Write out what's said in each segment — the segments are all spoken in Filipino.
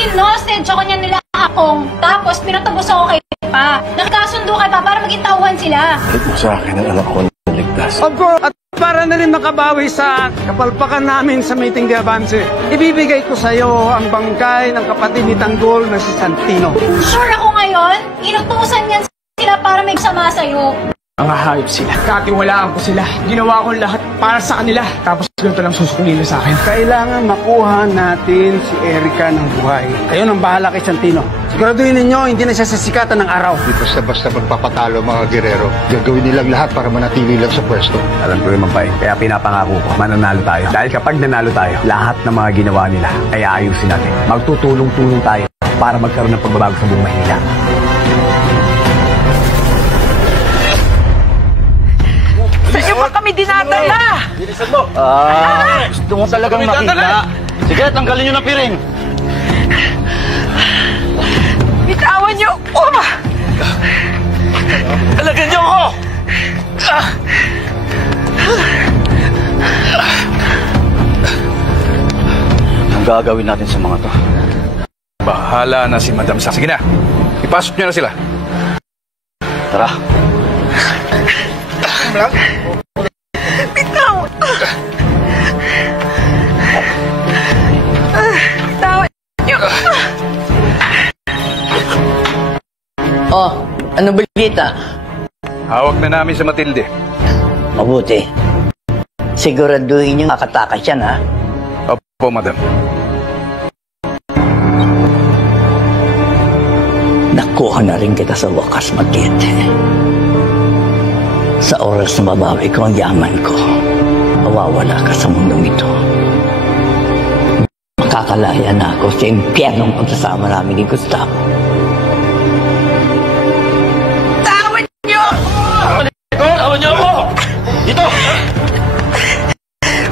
Inosed sa kanya nila akong. Tapos pinatapos ako kay Pa. Nakasundo kay Pa para maging tauhan sila. Balik mo sa akin ang anak ko na ligtas. At para na rin makabawi sa kapalpakan namin sa meeting de Avance, ibibigay ko sa iyo ang bangkay ng kapatid ni Tanggol na si Santino. Sure ako ngayon, inutusan niyan sila para may sama sa'yo. Mga hayop sila. Katiwalaan ko sila. Ginawa ko lahat para sa kanila. Tapos ganito lang susukunin nila sa akin. Kailangan makuha natin si Erica ng buhay. Kayo nang bahala kay Santino. Siguraduhin ninyo, hindi na siya sasikatan ng araw. Di basta-basta magpapatalo mga gerero. Gagawin nilang lahat para manatili lang sa pwesto. Alam ko yung Ma'am Pai, kaya pinapangako ko, mananalo tayo. Dahil kapag nanalo tayo, lahat ng mga ginawa nila ay aayusin natin. Magtutulong-tulong tayo para magkaroon ng pagbabago sa buong Maynila. Sa'yo pa kami dinadala! Bilisan mo! Gusto mo talagang makita? Sige, tanggalin nyo ng piring! Bitawan niyo! Talagan nyo ako! Ang gagawin natin sa mga to? Bahala na si Madam Sa. Sige na, ipasok nyo na sila. Tara! Bitaw! Bitawan niyo! Oh, ano balita? Hawak na namin si Matilde. Mabuti. Siguraduhin niyo makatakas yan, ha? Opo, Madam. Nakuha na rin kita sa wakas, Magete. Sa oras na mabawi ko ang yaman ko, mawawala ka sa mundong ito. Makakalaya na ako sa impyernong pagsasama namin ni Gustavo. Tawan niyo! Tawan nyo ako! Dito!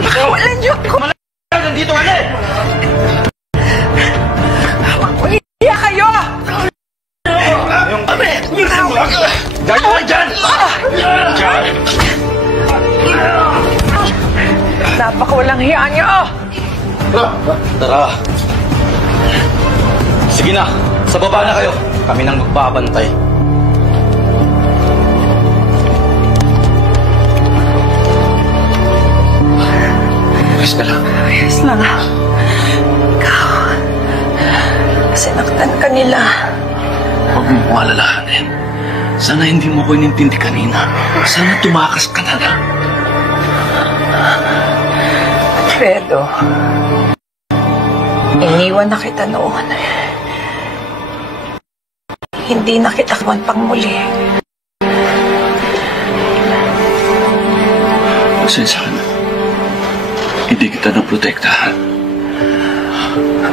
Makawalan niyo ako! Nandito ka na eh! Mag-uliya kayo! Dahil mo dyan! Napakawalang hiya niyo! Tara! Sige na! Sa baba na kayo! Kami nang magbabantay. Ayos ka lang. Ayos lang. Ikaw, sinaktan ka nila. Huwag mo alalahanin. Sana hindi mo ko inintindi kanina. Sana tumakas ka na lang. Fredo, iniwan na kita noon. Hindi na kita kawan pang muli. Pasensya ka na. Hindi kita naprotektahan.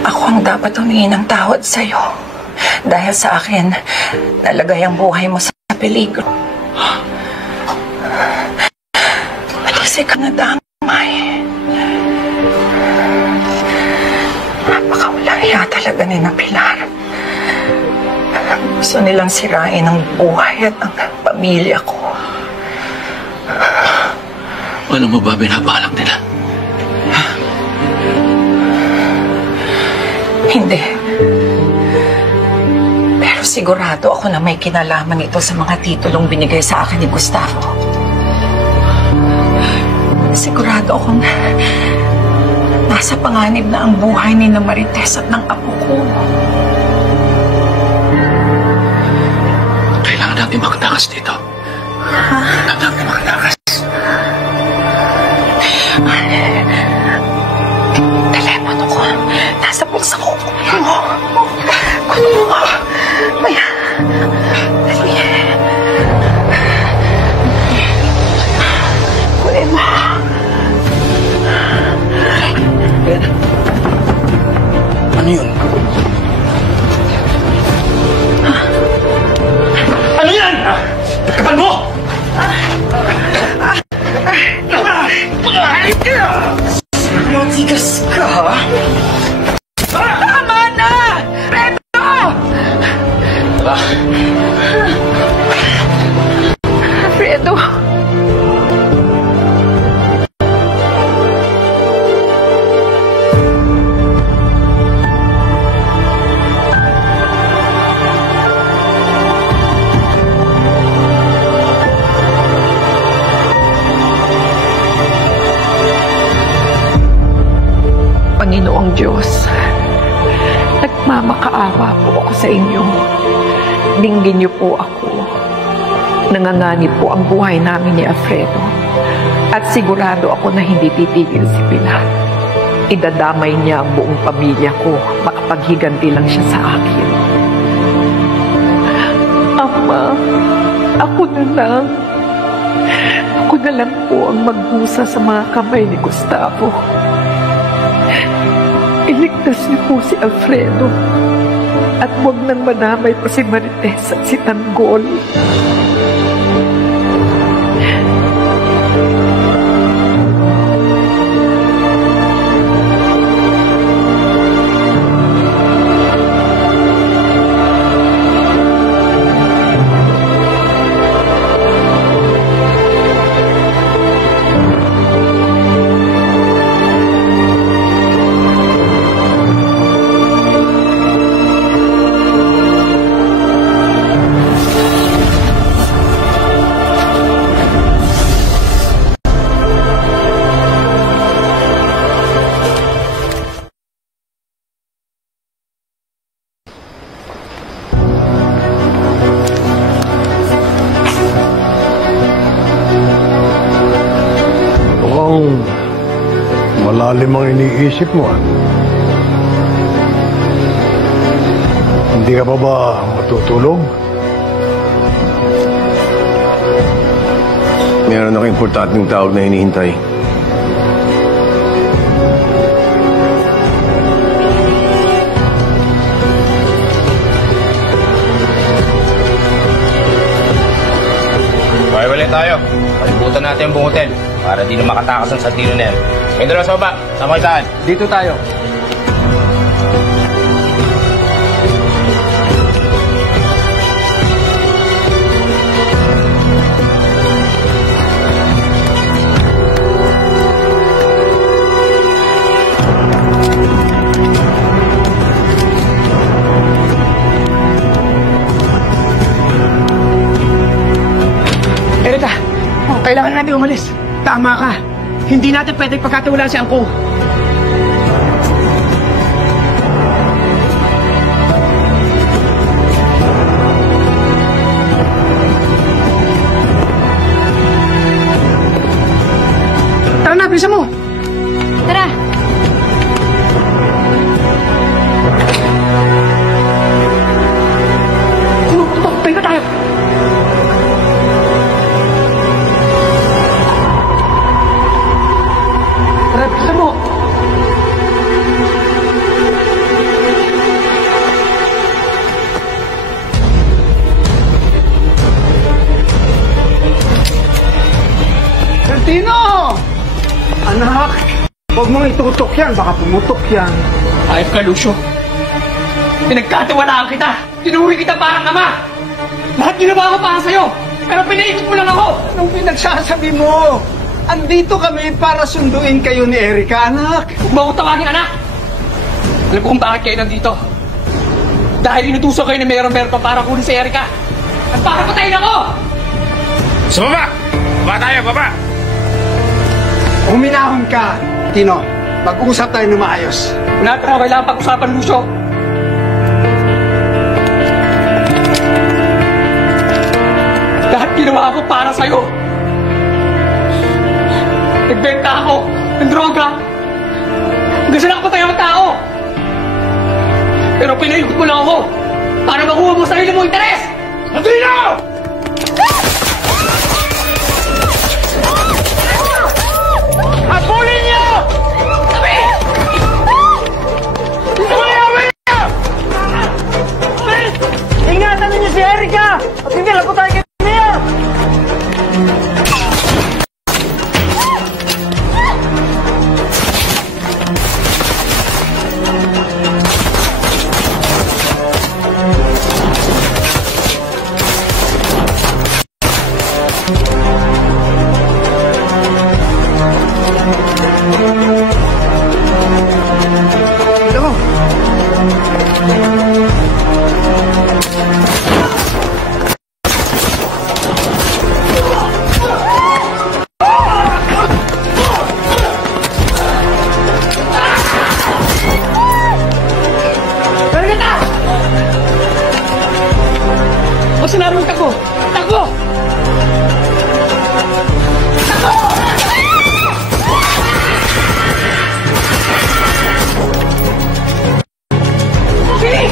Ako ang dapat humingi ng tawad sa'yo. Dahil sa akin, nalagay ang buhay mo sa peligro. At kasi ka nadamay. Napakawalang hiya talaga ni na Pilar. Gusto nilang sirain ang buhay at ang pamilya ko. Alam mo ba binabalak nila? Hindi. Pero sigurado ako na may kinalaman ito sa mga titulong binigay sa akin ni Gustavo. Sigurado akong nasa panganib na ang buhay ni na Marites at ng apo ko. Kailangan natin makatakas dito. Kailangan natin makatakas. Telepono ko. Nasa bulsa ko. Kunin mo. Kunin mo. Maya. Dali. Kunin mo. Ano yun? Ano yan? Kapal mo! Matigas ka, ha? Tama na! Fredo! Fredo! Diyos, nagmamakaawa po ako sa inyo. Dinggin niyo po ako. Nanganganib po ang buhay namin ni Alfredo. At sigurado ako na hindi titigil si Pilar. Idadamay niya ang buong pamilya ko. Makapaghiganti lang siya sa akin. Ama, ako na lang. Ako na lang po ang magbusa sa mga kamay ni Gustavo. Iligtas niyo po si Alfredo. At huwag nang madamay pa si Marites at si Tanggol. Malalim ang iniisip mo. Hindi ka pa ba matutulog? Meron akong importanteng tawag na hinihintay. Balik tayo. Palibutan natin ang buong hotel para di na makatakas ang sardino na yan. May dalawa sa baba. Sama kayo saan? Dito tayo. Erika, kailangan natin umalis. Tama ka. Hindi natin pwedeng pagkatiwalaan si Angko. Tara na, bilisan mo. Tara. Tayo tayo. Tara, bilisan mo. Santino! Anak, huwag mong itutok yan. Baka pumutok yan. Ayop ka, Lucio. Pinagkatiwalaan kita. Tinuri kita parang ama. Lahat ginawa ko para sa'yo. Pero pinaikot mo lang ako. Anong pinagsasabi mo? Andito kami para sunduin kayo ni Erika, anak. Huwag mo akong tawagin, anak. Alam ko kung bakit kayo nandito. Dahil inutuso kayo ni Mayor Merto para kunin si Erika. At para patayin ako! Sa baba! Baba tayo, baba! Huminahon ka, Tino. Mag-usap tayo ng maayos. Wala tayo kailangan pag-usapan, Lucio. Lahat ginawa ko para sa'yo. Nagbenta ako ng droga. Gusto na kapatay ang tao. Pero pinayukot mo lang ako para makuha mo sarili mo interes! Andino! Habulin niyo! Sabi! Ingatan ninyo si Erika! At hindi lang po tayo kay Mayor! mercenary yung takbo! Takbo! Takbo! Bilis!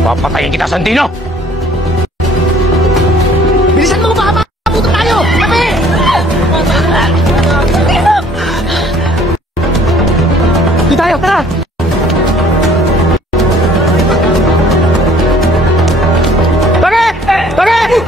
Papatayin kita, Santino! Bilisan mo, baka makabuto tayo! Gabi! Di tayo, tara! Bakit? Bakit?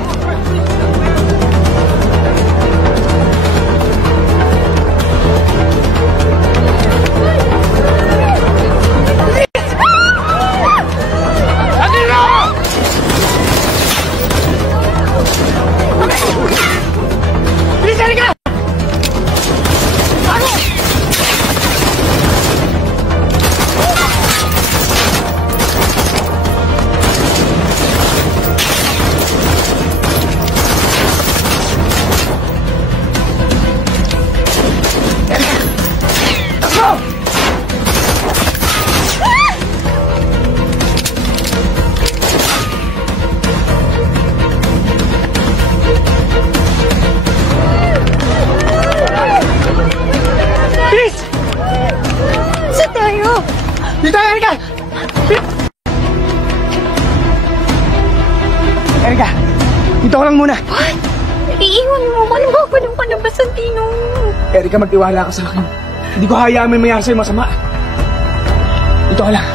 Erika, dito ko lang muna. What? Iiwan mo ko. Nagpapalang ka na ba, Santino? Erika, magtiwala ka sa akin. Hindi ko hayaan may mayari sa'yo masama. Dito ka lang.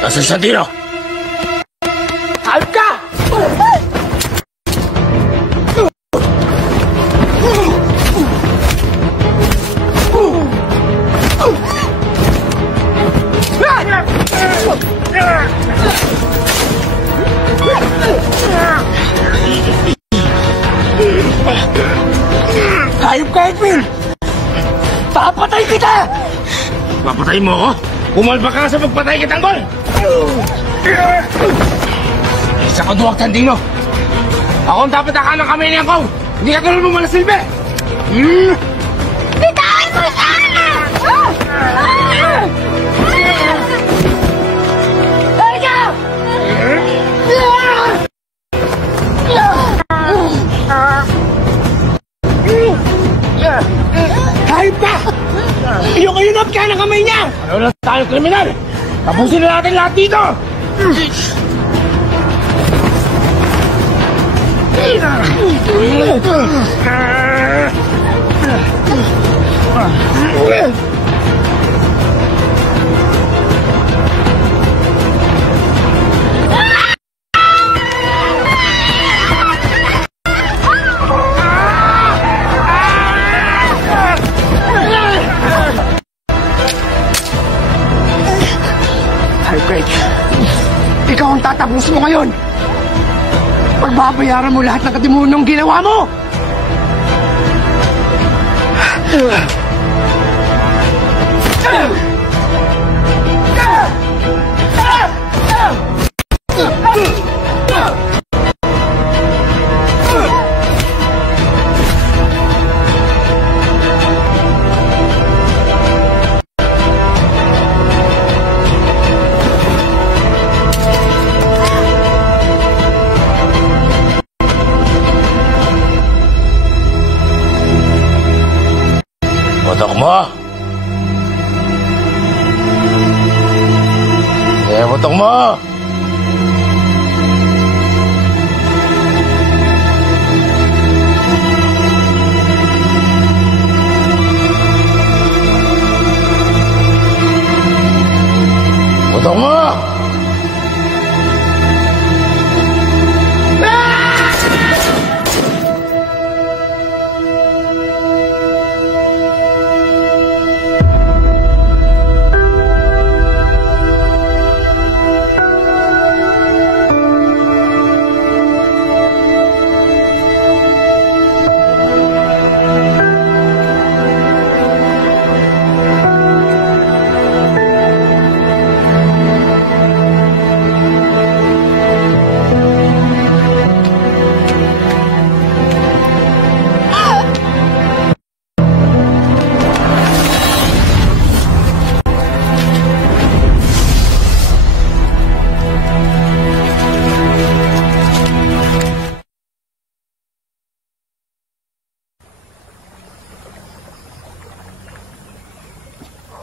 Nasaan Santino? Halp ka! Hayop ka, Edwin! Papatay kita! Papatayin mo ako? Pumalba ka sa magpatay kitang gol! Isa ka duwag, Santino! Ako ang dapat akalang kami niyan ko! Hindi ka tulad mo malasilbi! Bitawan mo siya! Erika! Hayop ka! Iyo kayo! Malinap ka ng kamay niya! Ano lang tayo kriminal? Tapusin na natin lahat dito! Craig, ikaw ang tatapos mo ngayon. Pagbabayaran mo lahat ng katimunong ginawa mo. Putok mo! Putok mo! Putok mo!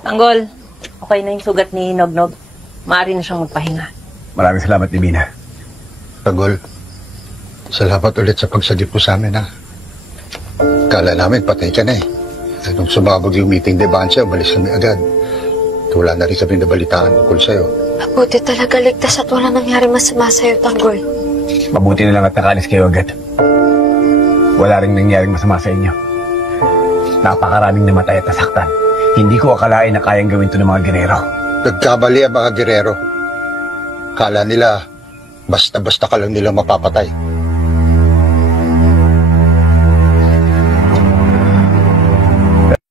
Tanggol, okay na yung sugat ni Nognog. Maaari na siyang magpahinga. Maraming salamat, Divina. Tanggol, salamat ulit sa pagsagip mo sa amin, ha? Kala namin, patay ka na eh. Nung sumabog yung meeting de Bansya, umalis kami agad. Wala na rin kami nabalitaan ukol sa'yo. Mabuti talaga ligtas at wala nangyari masama sa'yo, Tanggol. Mabuti na lang at nakaalis kayo agad. Wala rin nangyaring masama sa inyo. Napakaraming namatay at nasaktan. Hindi ko akalain na kayang gawin to ng mga gerero. Nagkabali ang mga gerero. Kala nila, basta-basta ka lang nila mapapatay.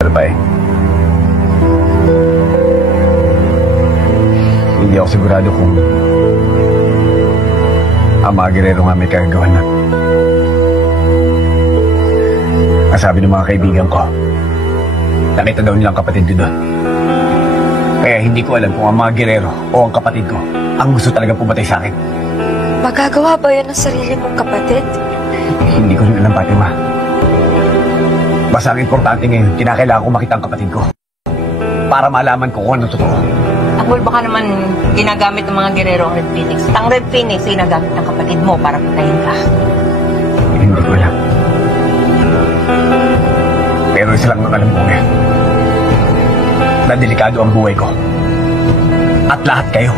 Pero pa hindi ako sigurado kung ang mga gerero nga may kagagawan na. Ang sabi ng mga kaibigan ko, nakita daw nilang kapatid ko doon. Kaya hindi ko alam kung ang mga gerero o ang kapatid ko ang gusto talaga pumatay sa akin. Magagawa ba yan ng sarili mong kapatid? Hindi ko rin alam, Fatima. Basta ang importante ngayon, kinakailangan ko makita ang kapatid ko. Para malaman ko kung ano totoo. Tanggol, baka naman ginagamit ng mga gerero ang Red Phoenix. Ang Red Phoenix ay ginagamit ng kapatid mo para patayin ka. Hindi ko alam. Pero isa lang ang alam ko ngayon. Na delikado ang buhay ko. At lahat kayo.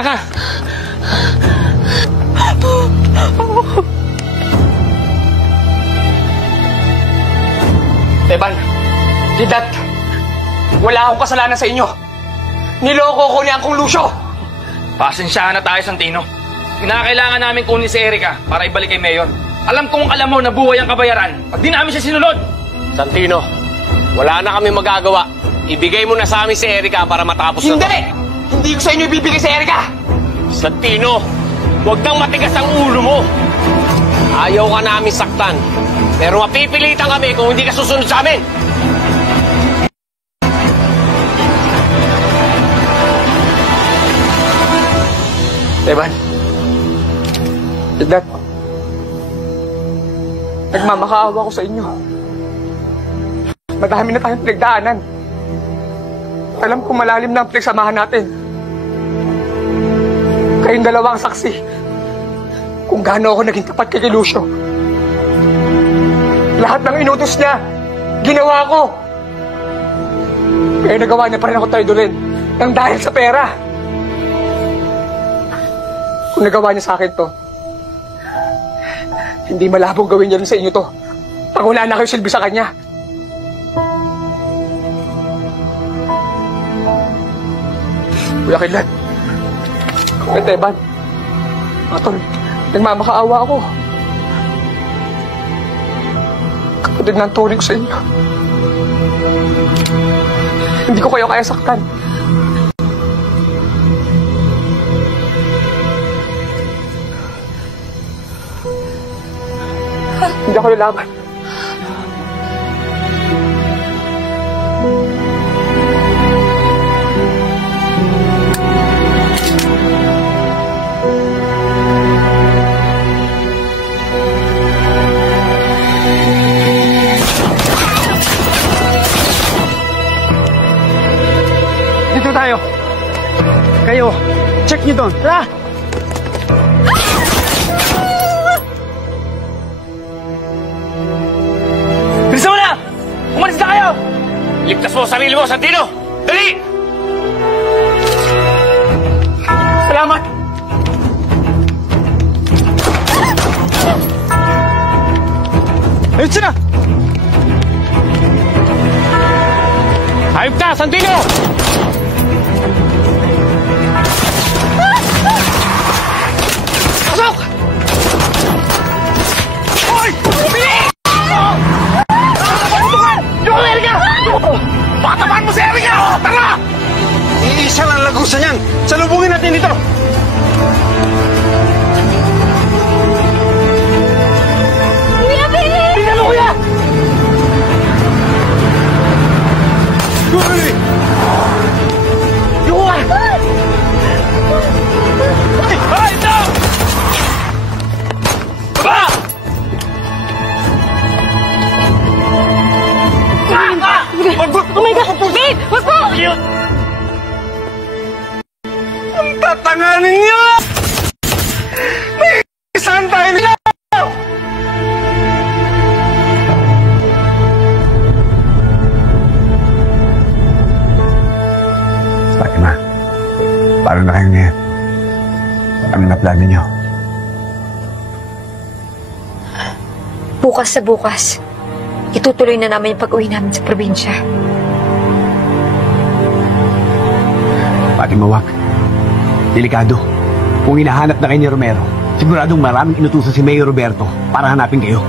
Magsalita ka! Teban, Didat, wala akong kasalanan sa inyo. Niloko ko ni Angkong Lucio. Pasensyahan na tayo, Santino. Kinakailangan namin kunin si Erica para ibalik kay Mayor. Alam kong alam mo na buhay ang kabayaran pag di namin siya sinunod. Santino, wala na kami magagawa. Ibigay mo na sa amin si Erica para matapos na to. Hindi! Hindi ko sa inyo ibibigay si Erica! Santino, huwag kang matigas ang ulo mo. Ayaw ka namin saktan. Pero mapipilitan kami kung hindi ka susunod sa amin. Teban, Didat, nagmamakaawa ko sa inyo. Madami na tayong pinagdaanan. Alam ko malalim na ang pinagsamahan natin. Kayong dalawa ang saksi kung gaano ako naging tapat kay Lucio. Lahat ng inutos niya, ginawa ko. Kaya nagawa niya pa rin ako tayo rin nang dahil sa pera. Kung nagawa niya sa akin to, hindi malabong gawin niya rin sa inyo to pag wala na kayo silbi sa kanya. Kuya Kailan, Kuya Teban, mga tol, nagmamakaawa ako. Kapatid ng turing ko sa inyo. Hindi ko kayo kaya saktan. Hindi ako lalaban. Dito tayo. Kayo, check nyo doon. Tara! Bilisan mo na! Umalis na kayo! Ligtas mo sarili mo, Santino! Dali! Salamat! Ayun sila! Hayop ka, Santino! Pasok! Hoy! Bilis! Yung Erica! Patapan mo si Erica! Tara! Iisa lang lagusan yan. Salubungin natin dito. Kuya, bilis! Tingnan mo, kuya! Uy! Yung kuya! Ay, ito! Baba! Oh my God! Babe! Wag po! Ang tatanganin niyo! May isang tayo nila! Fatima, paano na kayo ngayon? Ano na plano niyo? Bukas sa bukas, itutuloy na namin yung pag-uwi namin sa probinsya. Fatima, wag. Delikado. Kung hinahanap na kayo ni Romero, siguradong maraming inutusan si Mayor Roberto para hanapin kayo.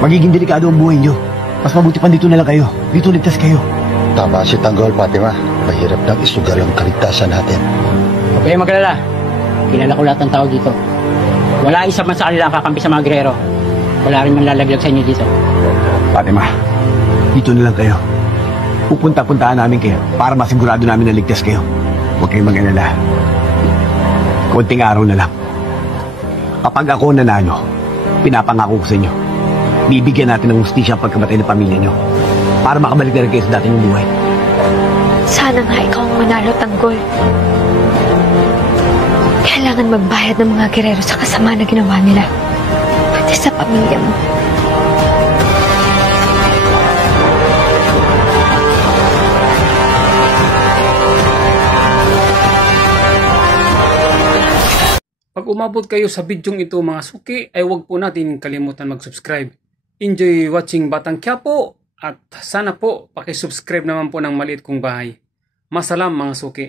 Magiging delikado ang buhay niyo. Mas mabuti pa dito na lang kayo. Dito ligtas kayo. Tama si Tanggol, Fatima. Mahirap nang isugal ang kaligtasan natin. Huwag kayong magalala. Kilala ko lahat ng tao dito. Wala isa man sa kanila ang kakampi sa mga grero. Wala rin man lalaglag sa inyo dito. Fatima, dito na lang kayo. Pupunta-puntaan namin kayo para masigurado namin na ligtas kayo. Huwag kayong mag-alala. Konting araw na lang. Kapag ako nanalo, pinapangako ko sa inyo, bibigyan natin ng hustisya ang pagkamatay ng pamilya nyo para makabalik na rin kayo sa dating buhay. Sana nga ikaw ang manalo, Tanggol. Kailangan magbayad ng mga gerero sa kasama na ginawa nila. Pati sa pamilya mo. Pag umabot kayo sa bidyong ito mga suki, ay huwag po natin kalimutan mag-subscribe. Enjoy watching Batang Quiapo at sana po pakisubscribe naman po ng Maliit Kong Bahay. Masalam mga suki.